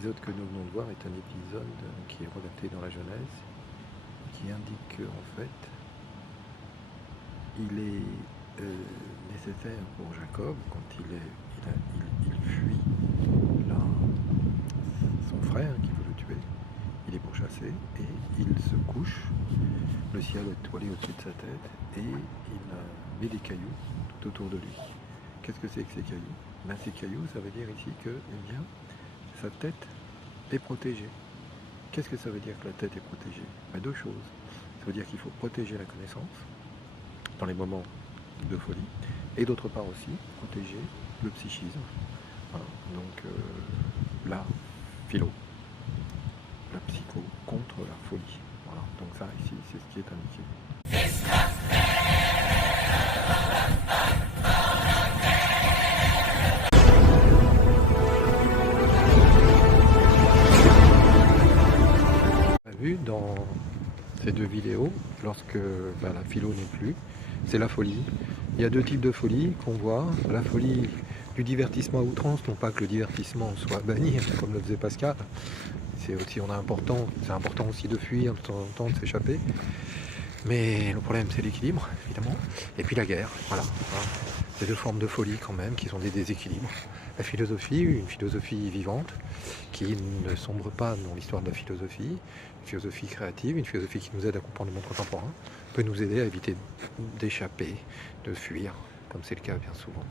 L'épisode que nous venons de voir est un épisode qui est relaté dans la Genèse, qui indique qu'en fait, il est nécessaire pour Jacob, quand il fuit son frère qui veut le tuer, il est pourchassé et il se couche, le ciel est étoilé au-dessus de sa tête et il met des cailloux tout autour de lui. Qu'est-ce que c'est que ces cailloux? Ces cailloux, ça veut dire ici que sa tête est protégée. Qu'est-ce que ça veut dire que la tête est protégée? Deux choses. Ça veut dire qu'il faut protéger la connaissance dans les moments de folie, et d'autre part aussi protéger le psychisme. Voilà. Donc la philo, la psycho contre la folie. Voilà. Donc ça ici, c'est ce qui est indiqué. Vu dans ces deux vidéos, lorsque la philo n'est plus, c'est la folie. Il y a deux types de folie qu'on voit. La folie du divertissement à outrance, non pas que le divertissement soit banni, comme le faisait Pascal. C'est important aussi de fuir de temps en temps, de s'échapper. Mais le problème, c'est l'équilibre, évidemment. Et puis la guerre, voilà. C'est deux formes de folie quand même, qui sont des déséquilibres. La philosophie, une philosophie vivante, qui ne sombre pas dans l'histoire de la philosophie, une philosophie créative, une philosophie qui nous aide à comprendre le monde contemporain, peut nous aider à éviter d'échapper, de fuir, comme c'est le cas bien souvent.